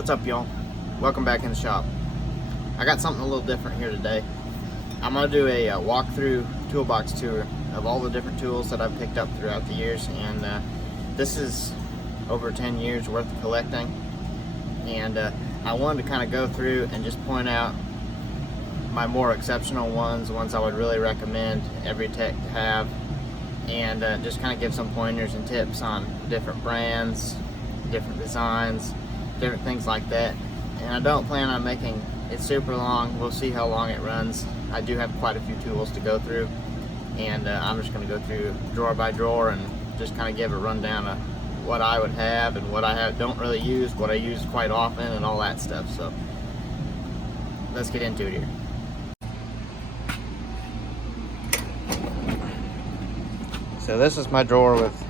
What's up, y'all? Welcome back in the shop. I got something a little different here today. I'm going to do a walkthrough toolbox tour of all the different tools that I've picked up throughout the years, and this is over 10 years worth of collecting, and I wanted to kind of go through and just point out my more exceptional ones, the ones I would really recommend every tech to have, and just kind of give some pointers and tips on different brands, different designs, different things like that. And I don't plan on making it super long. We'll see how long it runs. I do have quite a few tools to go through, and I'm just going to go through drawer by drawer and just kind of give a rundown of what I would have and what I don't really use, what I use quite often, and all that stuff. So let's get into it here. So this is my drawer with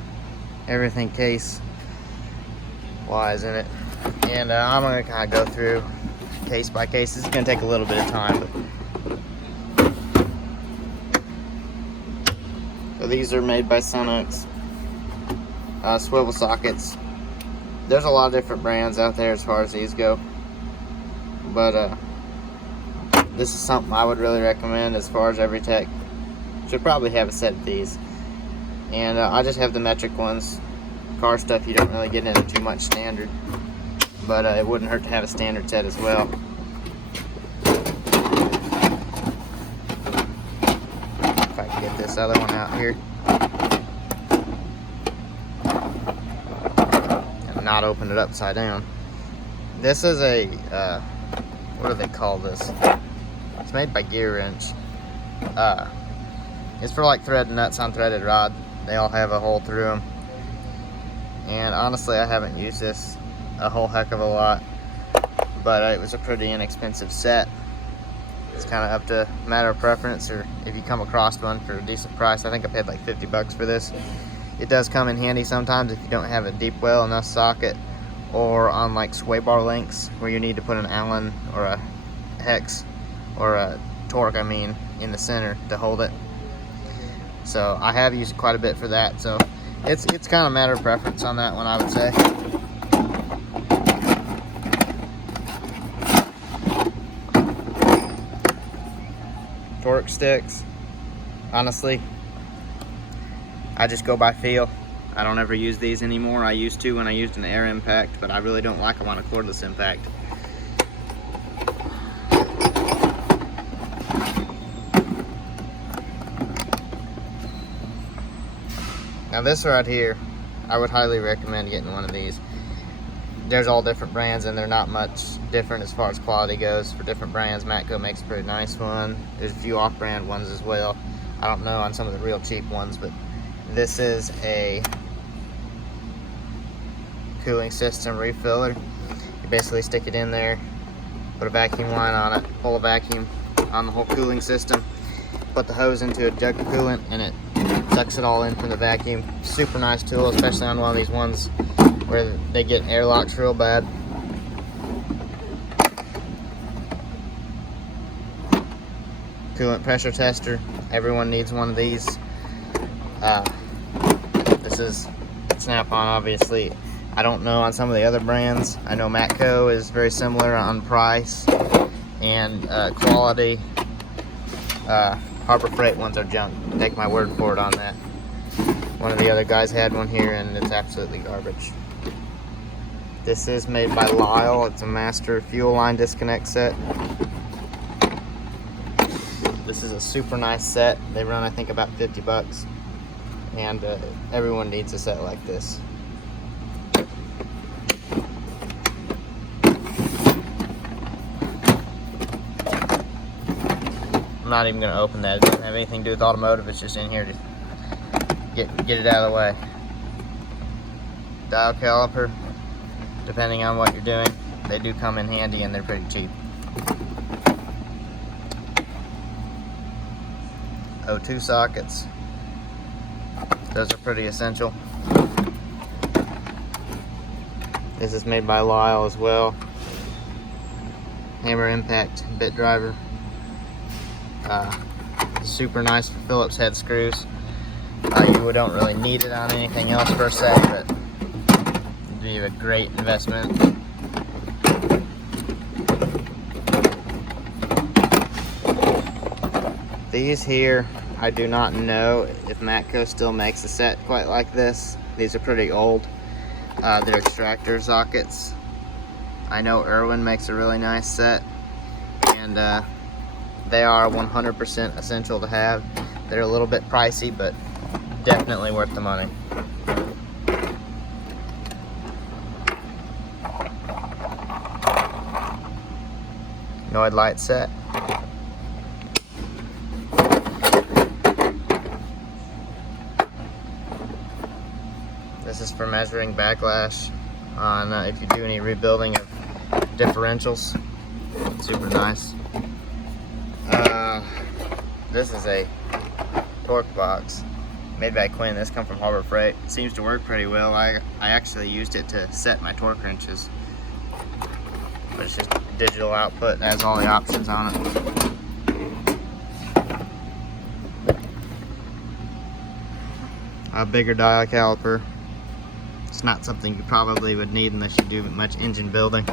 everything case wise in it, and I'm going to kind of go through case by case. This is going to take a little bit of time, but so these are made by Solas, swivel sockets. There's a lot of different brands out there as far as these go, but this is something I would really recommend as far as every tech should probably have a set of these. And I just have the metric ones. Car stuff you don't really get into too much standard, but it wouldn't hurt to have a standard set as well. If I can get this other one out here and not open it upside down. This is a what do they call this? It's made by Gear Wrench. It's for like threading nuts on threaded rod. They all have a hole through them. And honestly, I haven't used this a whole heck of a lot, but it was a pretty inexpensive set. It's kind of up to a matter of preference, or if you come across one for a decent price. I think I paid like 50 bucks for this. It does come in handy sometimes if you don't have a deep well enough socket, or on like sway bar links where you need to put an Allen or a hex or a torque, in the center to hold it. So I have used it quite a bit for that. So it's kind of a matter of preference on that one, I would say. Torque sticks, honestly, I just go by feel. I don't ever use these anymore. I used to when I used an air impact, but I really don't like them on a cordless impact. Now this right here, I would highly recommend getting one of these. There's all different brands, and they're not much different as far as quality goes for different brands. Matco makes a pretty nice one. There's a few off-brand ones as well. I don't know on some of the real cheap ones, but this is a cooling system refiller. You basically stick it in there, put a vacuum line on it, pull a vacuum on the whole cooling system, put the hose into a jug of coolant, and it sucks it all in from the vacuum. Super nice tool, especially on one of these ones where they get airlocks real bad. Coolant pressure tester. Everyone needs one of these. This is Snap-on, obviously. I don't know on some of the other brands. I know Matco is very similar on price and quality. Harbor Freight ones are junk. Take my word for it on that. One of the other guys had one here, and it's absolutely garbage. This is made by Lyle. It's a master fuel line disconnect set. This is a super nice set. They run, I think, about 50 bucks. And everyone needs a set like this. I'm not even going to open that. It doesn't have anything to do with automotive. It's just in here to get it out of the way. Dial caliper, depending on what you're doing, they do come in handy, and they're pretty cheap. O2 sockets. Those are pretty essential. This is made by Lyle as well. Hammer impact bit driver. Super nice for Phillips head screws. You don't really need it on anything else per se, but it'd be a great investment. These here, I do not know if Matco still makes a set quite like this. These are pretty old. They're Extractor Sockets. I know Irwin makes a really nice set, and they are 100% essential to have. They're a little bit pricey, but definitely worth the money. Noid light set. This is for measuring backlash on if you do any rebuilding of differentials. Super nice. This is a torque box made by Quinn. This comes from Harbor Freight. It seems to work pretty well. I actually used it to set my torque wrenches. But it's just digital output. It has all the options on it. A bigger dial caliper. It's not something you probably would need unless you do much engine building.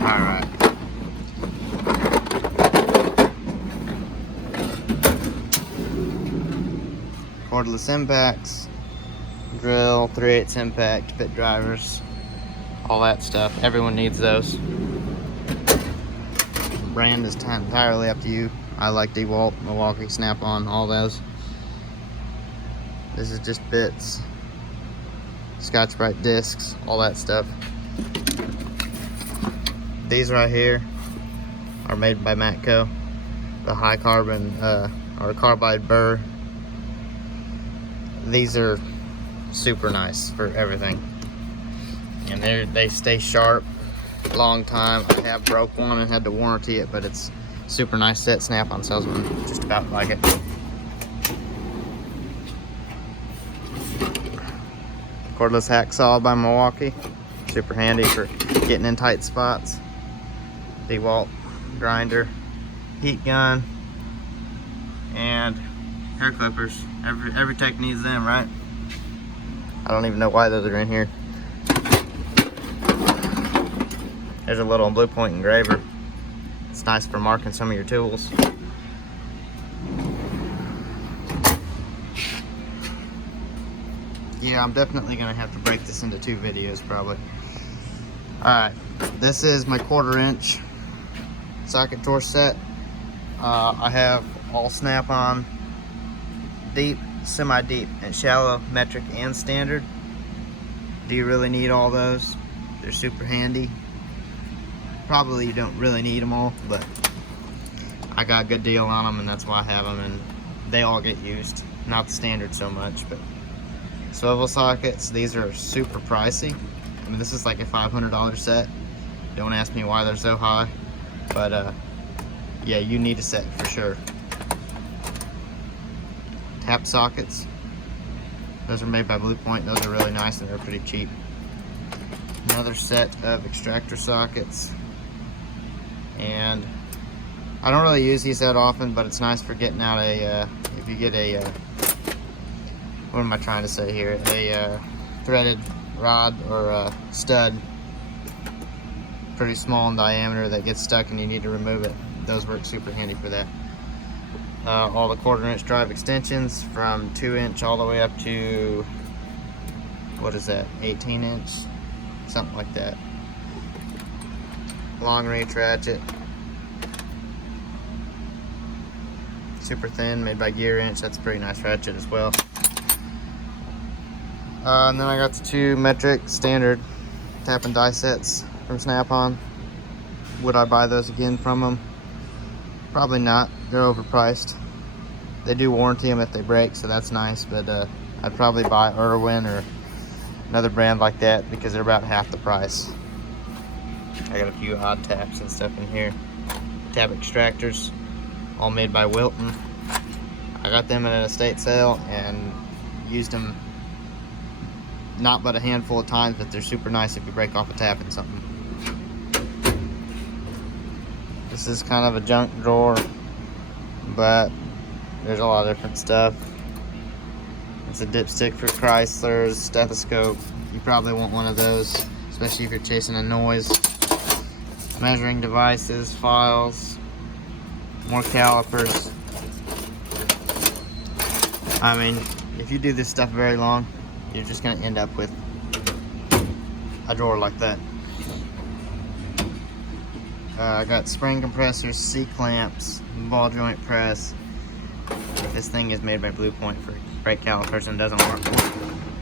Alright. Cordless impacts, drill, 3/8 impact, pit drivers, all that stuff. Everyone needs those. The brand is entirely up to you. I like DeWalt, Milwaukee, Snap-on, all those. This is just bits, Scotch-Brite discs, all that stuff. These right here are made by Matco. The high carbon or carbide burr. These are super nice for everything, and they stay sharp long time. I have broke one and had to warranty it, but it's super nice set. Snap-on sells one just about like it. Cordless hacksaw by Milwaukee, super handy for getting in tight spots. DeWalt grinder, heat gun, and hair clippers. Every tech needs them, right? I don't even know why those are in here. There's a little Blue Point engraver. It's nice for marking some of your tools. Yeah, I'm definitely gonna have to break this into 2 videos probably. Alright, this is my 1/4 inch socket torch set. I have all Snap-on, deep, semi-deep, and shallow, metric, and standard. Do you really need all those? They're super handy. Probably you don't really need them all, but I got a good deal on them, and that's why I have them, and they all get used. Not the standard so much, but swivel sockets, these are super pricey. I mean, this is like a $500 set. Don't ask me why they're so high, but yeah, you need a set for sure. Tap sockets, those are made by Blue Point. Those are really nice and they're pretty cheap. Another set of extractor sockets, and I don't really use these that often, but it's nice for getting out a if you get a what am I trying to say here, a threaded rod or a stud, pretty small in diameter, that gets stuck and you need to remove it. Those work super handy for that. All the 1/4 inch drive extensions from 2 inch all the way up to, what is that, 18 inch, something like that. Long reach ratchet, super thin, made by Gear Inch. That's a pretty nice ratchet as well. And then I got the 2 metric standard tap and die sets from Snap-on. Would I buy those again from them? Probably not. They're overpriced. They do warranty them if they break, so that's nice, but I'd probably buy Irwin or another brand like that because they're about half the price. I got a few odd taps and stuff in here. Tab extractors, all made by Wilton. I got them at an estate sale and used them not but a handful of times, but they're super nice if you break off a tap in something. This is kind of a junk drawer, but there's a lot of different stuff. It's a dipstick for Chrysler's stethoscope. You probably want one of those, especially if you're chasing a noise. measuring devices, files, more calipers. I mean, if you do this stuff very long, you're just going to end up with a drawer like that. I got spring compressors, C-clamps, ball joint press. This thing is made by Blue Point for brake calipers and doesn't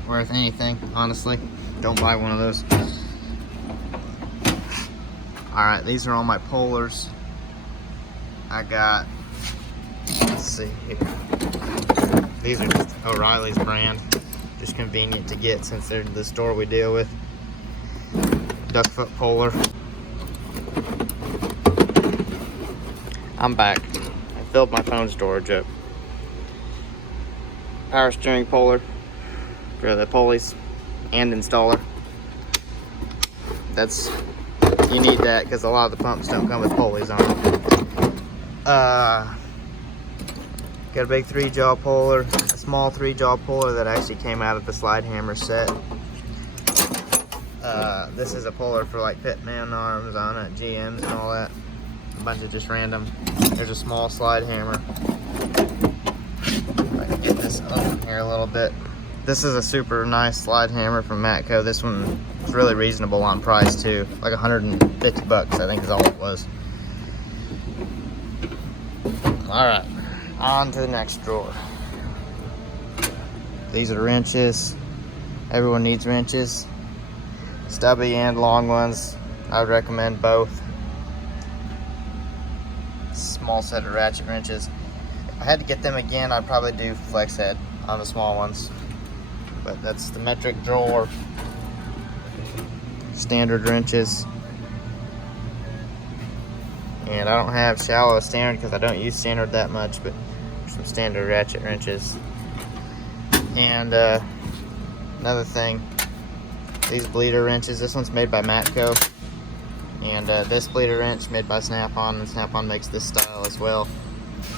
worth anything, honestly. Don't buy one of those. Alright, these are all my polars. I got, let's see here. These are just O'Reilly's brand. Just convenient to get since they're the store we deal with. Duckfoot polar. I'm back. I filled my phone storage up. Power steering polar for the pulleys and installer. You need that because a lot of the pumps don't come with pulleys on them. Got a big 3-jaw puller, a small 3-jaw puller that actually came out of the slide hammer set. This is a puller for like Pitman arms on it, GMs and all that. A bunch of just random. There's a small slide hammer. If I can get this open here a little bit. This is a super nice slide hammer from Matco. This one is really reasonable on price too. Like 150 bucks I think is all it was. Alright, on to the next drawer. These are wrenches. Everyone needs wrenches. Stubby and long ones. I would recommend both. Small set of ratchet wrenches. If I had to get them again, I'd probably do flex head on the small ones. But that's the metric drawer. Standard wrenches. And I don't have shallow standard because I don't use standard that much, but some standard ratchet wrenches. And another thing, these bleeder wrenches. This one's made by Matco. And this bleeder wrench made by Snap-on, and Snap-on makes this style as well.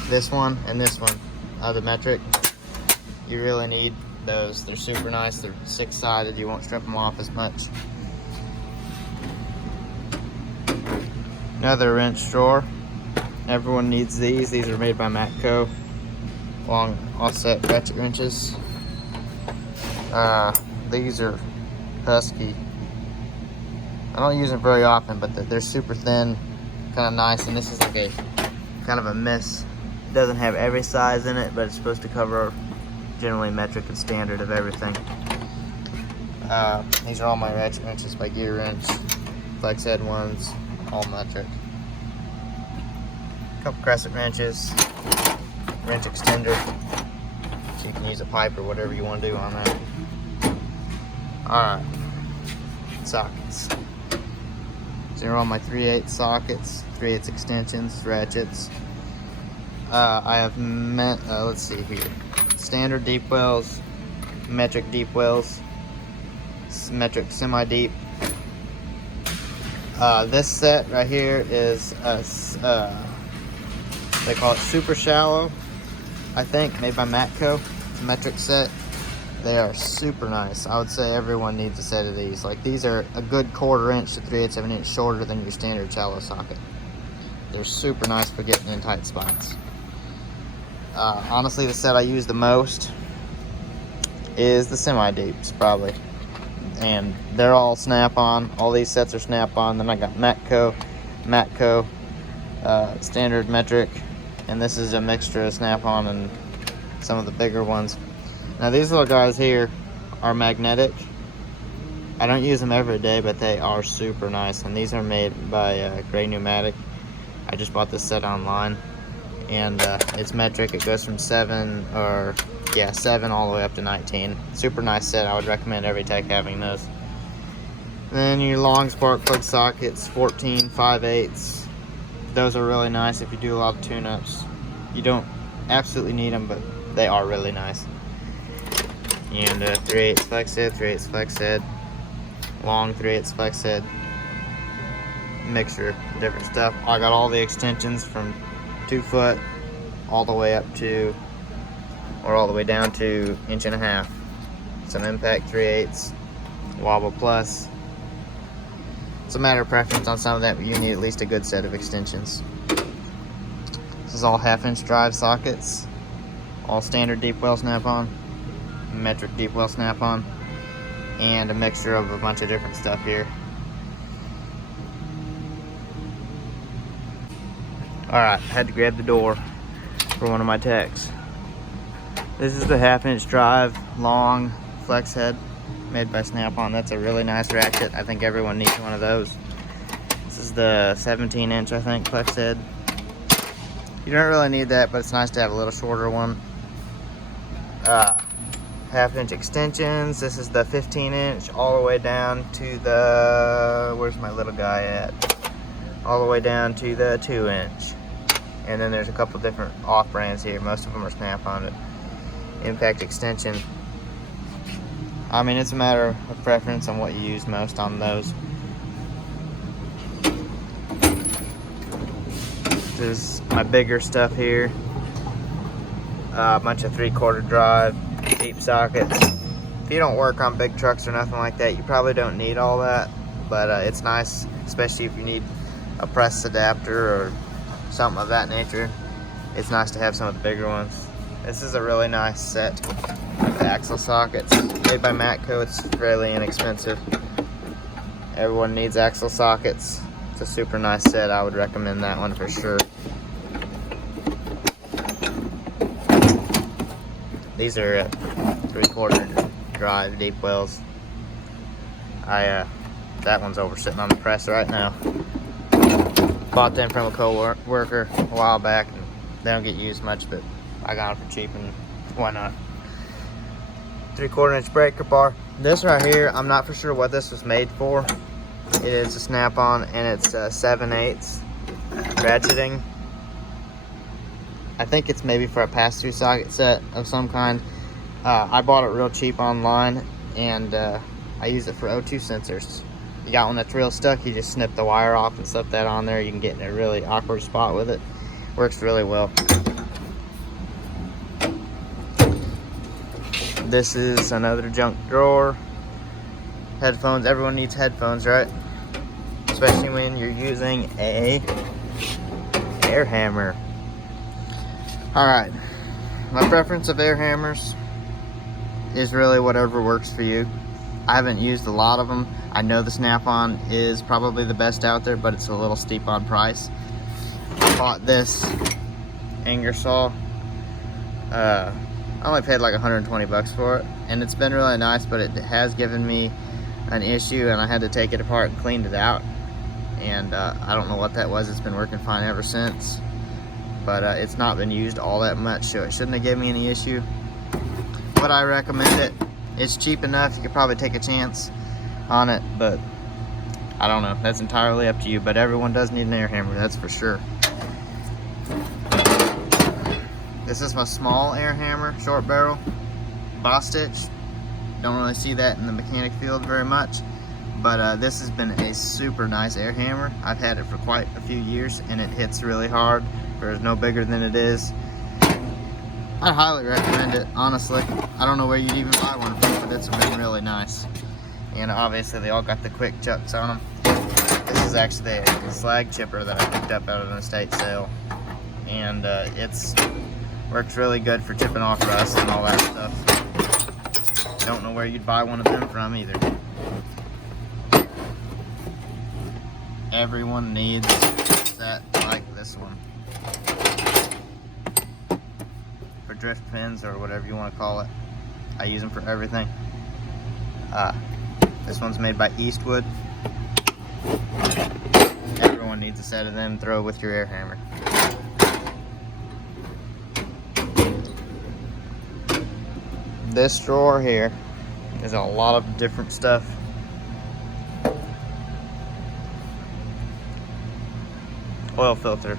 This one and this one, the metric, you really need those. They're super nice. They're 6-sided. You won't strip them off as much. Another wrench drawer. Everyone needs these. These are made by Matco. Long offset ratchet wrenches. These are Husky. I don't use them very often, but they're super thin, kind of nice. And this is like a kind of a miss. It doesn't have every size in it, but it's supposed to cover generally metric and standard of everything. These are all my ratchet wrenches by Gear Wrench. Flex head ones, all metric. A couple crescent wrenches, wrench extender, so you can use a pipe or whatever you want to do on that. Alright, sockets. These are all my 3/8 sockets, 3/8 extensions, ratchets. I have, let's see here, standard deep wells, metric deep wells, metric semi-deep. This set right here is, they call it super shallow, I think, made by Matco. It's a metric set. They are super nice. I would say everyone needs a set of these. Like, these are a good 1/4 inch to 3/8 of an inch shorter than your standard shallow socket. They're super nice for getting in tight spots. Honestly, the set I use the most is the semi-deeps, probably. And they're all Snap-on. All these sets are Snap-on. Then I got Matco, standard metric, and this is a mixture of Snap-on and some of the bigger ones. Now these little guys here are magnetic. I don't use them every day, but they are super nice. And these are made by Gray Pneumatic. I just bought this set online, and it's metric. It goes from 7 all the way up to 19. Super nice set. I would recommend every tech having those. Then your long spark plug sockets, 14 5/8. Those are really nice if you do a lot of tune-ups. You don't absolutely need them, but they are really nice. And 3/8 flex head, 3/8 flex head, long 3/8 flex head, mixture of different stuff. I got all the extensions from 2 foot all the way up to, or all the way down to 1.5 inches. Some impact 3/8, wobble plus, It's a matter of preference on some of that, but you need at least a good set of extensions. This is all 1/2-inch drive sockets, all standard deep well snap-on, metric deep well snap-on, and a mixture of a bunch of different stuff here. Alright, I had to grab the door for one of my techs. This is the 1/2-inch drive long flex head made by Snap-on. That's a really nice ratchet. I think everyone needs one of those. This is the 17-inch, I think, flex head. You don't really need that, but it's nice to have a little shorter one. 1/2-inch extensions. This is the 15-inch all the way down to the, where's my little guy at? All the way down to the 2-inch. And then there's a couple different off brands here. Most of them are Snap-on. Impact extension. I mean, it's a matter of preference on what you use most on those. This is my bigger stuff here. A bunch of 3/4 drive, deep sockets. If you don't work on big trucks or nothing like that, you probably don't need all that. But it's nice, especially if you need a press adapter or something of that nature. It's nice to have some of the bigger ones. This is a really nice set of axle sockets made by Matco. It's fairly inexpensive. Everyone needs axle sockets. It's a super nice set. I would recommend that one for sure. These are 3/4 drive deep wells. That one's over sitting on the press right now. Bought them from a co-worker a while back, and they don't get used much, but I got them for cheap, and why not? 3/4 inch breaker bar. This right here, I'm not for sure what this was made for. It is a Snap-on, and it's 7/8 ratcheting. I think it's maybe for a pass-through socket set of some kind. I bought it real cheap online, and I use it for O2 sensors. You got one that's real stuck, you just snip the wire off and slip that on there. You can get in a really awkward spot with it. Works really well. This is another junk drawer. Headphones. Everyone needs headphones, right? Especially when you're using a air hammer. Alright, my preference of air hammers is really whatever works for you. I haven't used a lot of them. I know the Snap-on is probably the best out there, but it's a little steep on price. I bought this anger saw. I only paid like 120 bucks for it, and it's been really nice, but it has given me an issue, and I had to take it apart and cleaned it out. And I don't know what that was. It's been working fine ever since, but it's not been used all that much, so it shouldn't have given me any issue. Would I recommend it? It's cheap enough, you could probably take a chance on it, but I don't know. That's entirely up to you, but everyone does need an air hammer, that's for sure. This is my small air hammer, short barrel, boss stitch. Don't really see that in the mechanic field very much, but this has been a super nice air hammer. I've had it for quite a few years, and it hits really hard. There's no bigger than it is. I highly recommend it, honestly. I don't know where you'd even buy one from, but it's been really nice. And obviously they all got the quick chucks on them. This is actually a slag chipper that I picked up out of an estate sale. And it's works really good for chipping off rust and all that stuff. Don't know where you'd buy one of them from either. Everyone needs a set like this one. For drift pins or whatever you want to call it. I use them for everything. This one's made by Eastwood. Everyone needs a set of them. Throw it with your air hammer. This drawer here is a lot of different stuff. Oil filter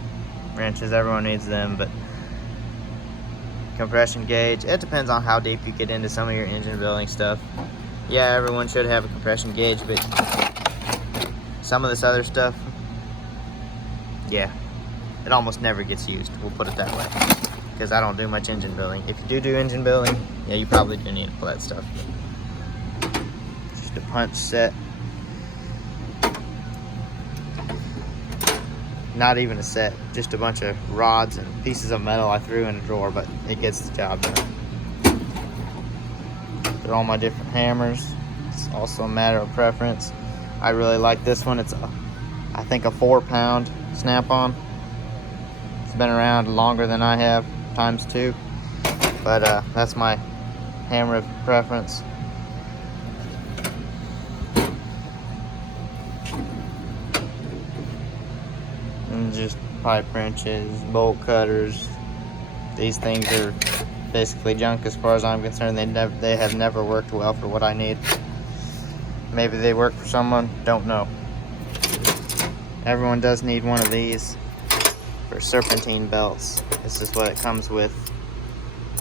wrenches, everyone needs them, but compression gauge, it depends on how deep you get into some of your engine building stuff. Yeah, everyone should have a compression gauge, but some of this other stuff, yeah, it almost never gets used, we'll put it that way, because I don't do much engine building. If you do engine building, yeah, you probably do need to pull that stuff. Just a punch set. not even a set, just a bunch of rods and pieces of metal I threw in a drawer, but it gets the job done. They're all my different hammers. It's also a matter of preference. I really like this one. It's I think a 4-pound snap-on. It's been around longer than I have, ×2, but that's my hammer of preference. And just pipe wrenches, bolt cutters. These things are basically junk as far as I'm concerned. They have never worked well for what I need. Maybe they work for someone, don't know. Everyone does need one of these for serpentine belts. This is what it comes with.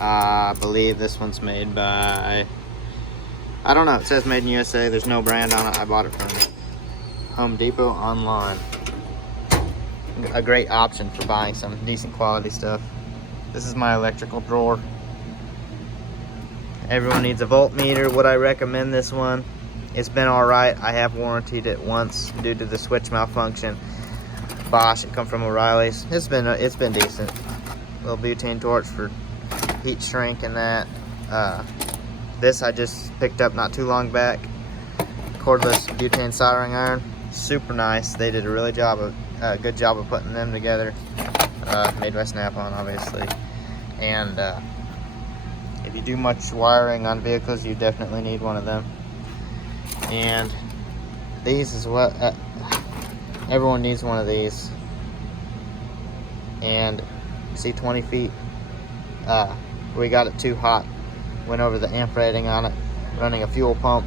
I believe this one's made by, I don't know, it says made in USA. There's no brand on it. I bought it from Home Depot online. A great option for buying some decent quality stuff. This is my electrical drawer. Everyone needs a voltmeter. Would I recommend this one? It's been alright. I have warrantied it once due to the switch malfunction. Bosch, it come from O'Reilly's. It's been decent. Little butane torch for heat shrink and that. This I just picked up not too long back. Cordless butane soldering iron. Super nice. They did a really good job of putting them together. Made by Snap-on, obviously. And if you do much wiring on vehicles, you definitely need one of them. And these is what everyone needs one of these. And you see 20 feet, we got it too hot, went over the amp rating on it, running a fuel pump,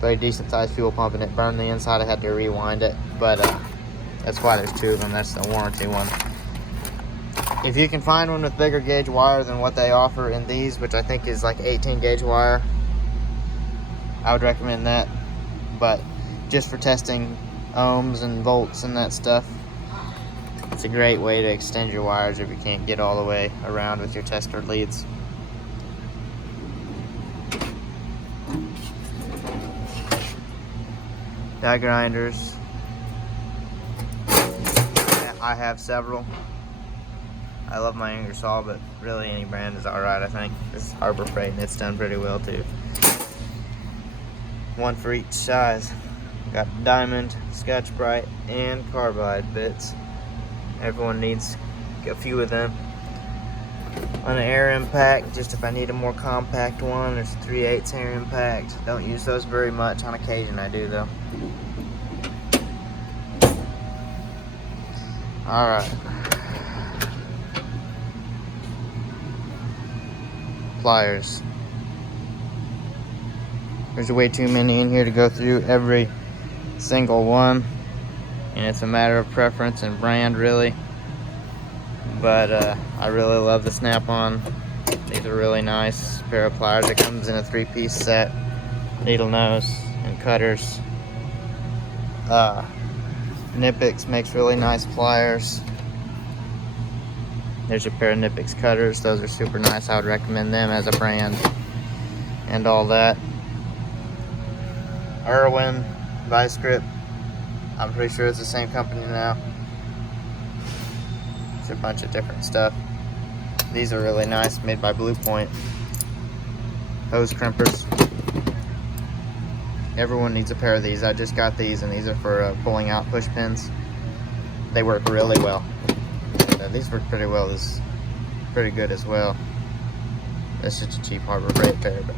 very decent sized fuel pump, and it burned the inside. I had to rewind it, but that's why there's 2 of them. That's the warranty one. If you can find one with bigger gauge wire than what they offer in these, which I think is like 18 gauge wire, I would recommend that. But just for testing ohms and volts and that stuff, it's a great way to extend your wires if you can't get all the way around with your tester leads. Die grinders. I have several. I love my Ingersoll, but really any brand is alright, I think. This is Harbor Freight and it's done pretty well too. One for each size. Got diamond, Scotch-Brite, and carbide bits. Everyone needs a few of them. On an air impact, just if I need a more compact one, there's a 3/8 air impact. Don't use those very much. On occasion I do though. Alright. Pliers. There's way too many in here to go through every single one, and it's a matter of preference and brand really, but I really love the Snap-on. These are really nice pair of pliers. It comes in a 3-piece set, needle nose and cutters. Knipex makes really nice pliers. There's a pair of Knipex cutters. Those are super nice. I would recommend them as a brand and all that. Irwin, Vice Grip. I'm pretty sure it's the same company now. It's a bunch of different stuff. These are really nice, made by Blue Point. Hose crimpers. Everyone needs a pair of these. I just got these, and these are for pulling out push pins. They work really well. And, these work pretty well. This is pretty good as well. That's just a cheap Harbor Freight pair, but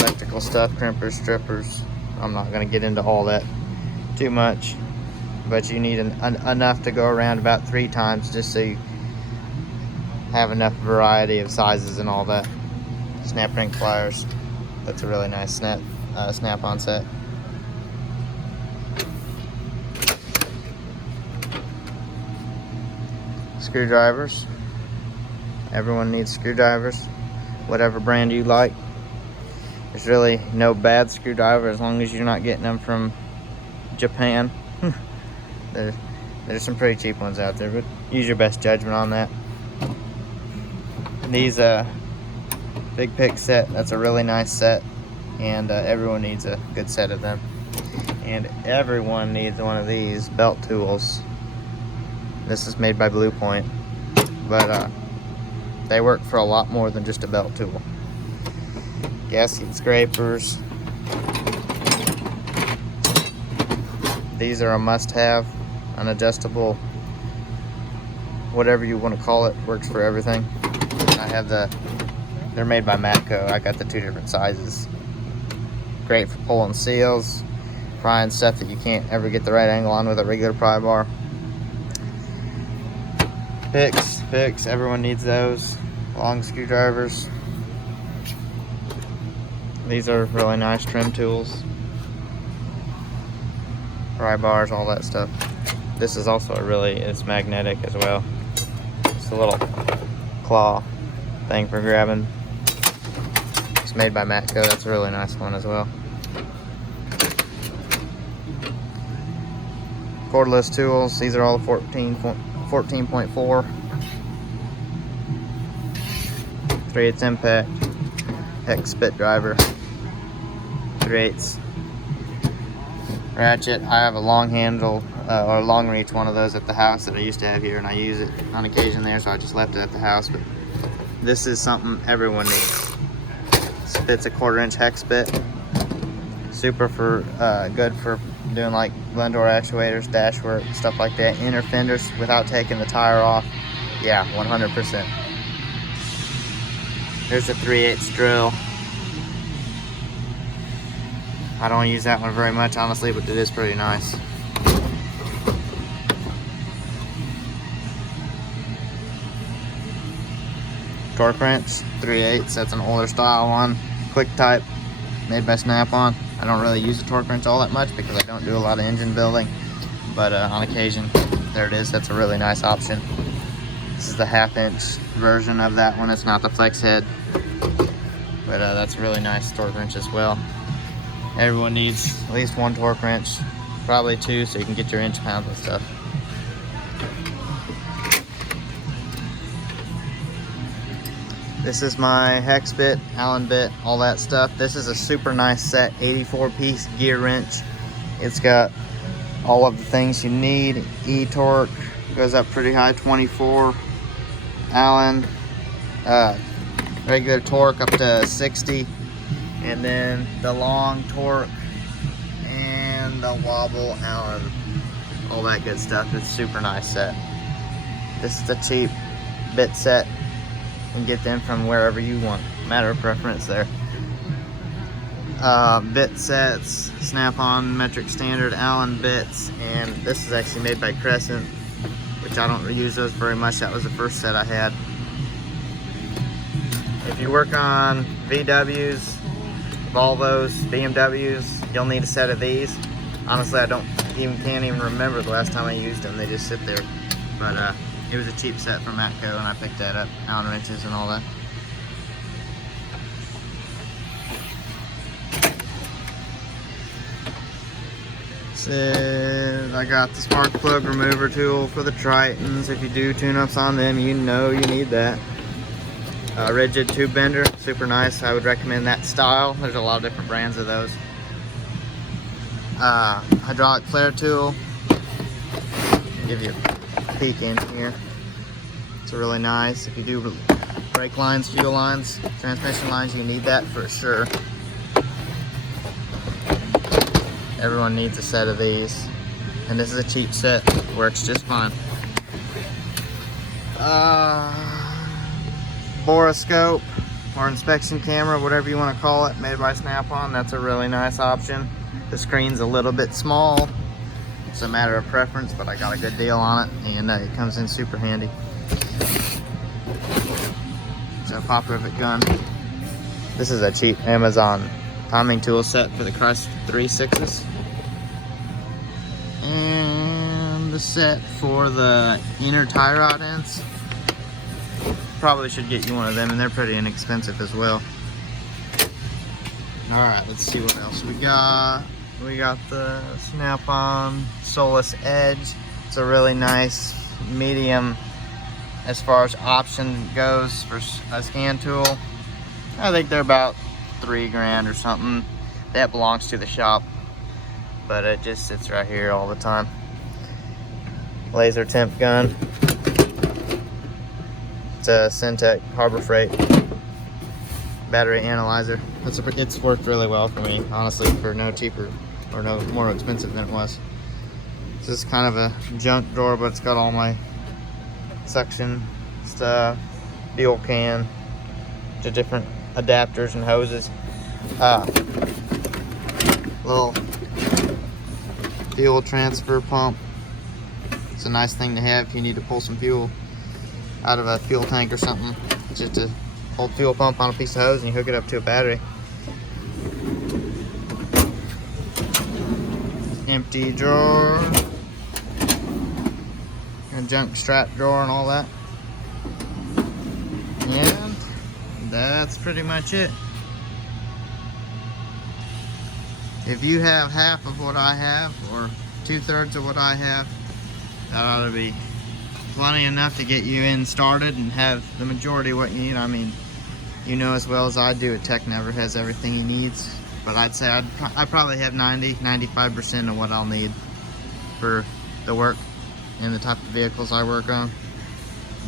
electrical stuff, crimpers, strippers. I'm not going to get into all that too much, but you need enough to go around about 3 times just so you have enough variety of sizes and all that. Snap ring pliers. That's a really nice snap-on set. Screwdrivers. Everyone needs screwdrivers, whatever brand you like. There's really no bad screwdriver as long as you're not getting them from Japan. There's some pretty cheap ones out there, but use your best judgment on that. These Big Pick set, that's a really nice set, and everyone needs a good set of them. and everyone needs one of these belt tools. This is made by Blue Point, but they work for a lot more than just a belt tool. Gasket Scrapers. These are a must-have, an adjustable, whatever you want to call it, works for everything. I have they're made by Matco. I got the 2 different sizes. Great for pulling seals, prying stuff that you can't ever get the right angle on with a regular pry bar. Picks, everyone needs those. Long screwdrivers. These are really nice trim tools. Pry bars, all that stuff. This is also it's magnetic as well. It's a little claw thing for grabbing. It's made by Matco. That's a really nice one as well. Cordless tools. These are all 14.4. 3/8 impact. Hex spit driver. 3/8. Ratchet. I have a long handle or long reach one of those at the house that I used to have here, and I use it on occasion there, so I just left it at the house. But this is something everyone needs. Spit's a 1/4-inch hex bit. Super good for doing like blend door actuators, dash work, stuff like that. Inner fenders without taking the tire off. Yeah, 100%. There's a 3/8 drill. I don't use that one very much, honestly, but it is pretty nice. Torque wrench, 3/8. That's an older style one. Quick type, made by Snap-on. I don't really use the torque wrench all that much because I don't do a lot of engine building, but on occasion, there it is. That's a really nice option. This is the 1/2-inch version of that one. It's not the flex head, but that's a really nice torque wrench as well. Everyone needs at least 1 torque wrench, probably 2, so you can get your inch pounds and stuff. This is my hex bit, Allen bit, all that stuff. This is a super nice set, 84-piece gear wrench. It's got all of the things you need. E-torque, goes up pretty high, 24. Allen, regular torque up to 60. And then the long torque and the wobble Allen. All that good stuff. It's a super nice set. This is a cheap bit set. You can get them from wherever you want. Matter of preference there. Bit sets, Snap-on, metric standard, Allen bits, and this is actually made by Crescent, which I don't use those very much. That was the first set I had. If you work on VWs, Volvos, BMWs, you'll need a set of these. Honestly, I can't even remember the last time I used them. They just sit there. But it was a cheap set from Matco, and I picked that up. Allen wrenches and all that. So I got the spark plug remover tool for the Tritons. If you do tune-ups on them, you know you need that. Rigid tube bender, super nice. I would recommend that style. There's a lot of different brands of those. Hydraulic flare tool. Give you a peek in here. It's really nice. If you do brake lines, fuel lines, transmission lines, you need that for sure. Everyone needs a set of these. And this is a cheap set. Works just fine. Boroscope or inspection camera, whatever you want to call it, made by Snap-on. That's a really nice option. The screen's a little bit small. It's a matter of preference, but I got a good deal on it, and it comes in super handy. So pop Rivet Gun. This is a cheap Amazon timing tool set for the Crush 3/6s. And the set for the inner tie rod ends. Probably should get you one of them, and they're pretty inexpensive as well. Alright, let's see what else we got. We got the Snap-on Solas Edge. It's a really nice medium as far as option goes for a scan tool. I think they're about $3 grand or something. That belongs to the shop. but it just sits right here all the time. Laser temp gun. It's a Syntec Harbor Freight battery analyzer. It's worked really well for me, honestly, for no cheaper or no more expensive than it was. This is kind of a junk drawer, but it's got all my suction stuff, fuel can, to different adapters and hoses. Little fuel transfer pump. It's a nice thing to have if you need to pull some fuel out of a fuel tank or something. It's just a old fuel pump on a piece of hose and you hook it up to a battery. Empty drawer. A junk strap drawer and all that. And that's pretty much it. If you have half of what I have, or 2/3 of what I have, that ought to be plenty enough to get you in started and have the majority of what you need. I mean, you know as well as I do, a tech never has everything he needs, but I'd say I probably have 90-95% of what I'll need for the work and the type of vehicles I work on.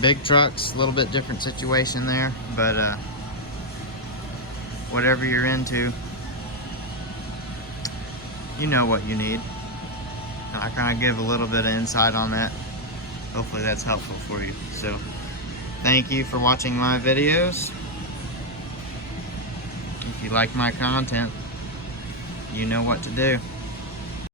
Big trucks, a little bit different situation there, but whatever you're into, you know what you need. I kind of give a little bit of insight on that. Hopefully that's helpful for you. So thank you for watching my videos. If you like my content, you know what to do.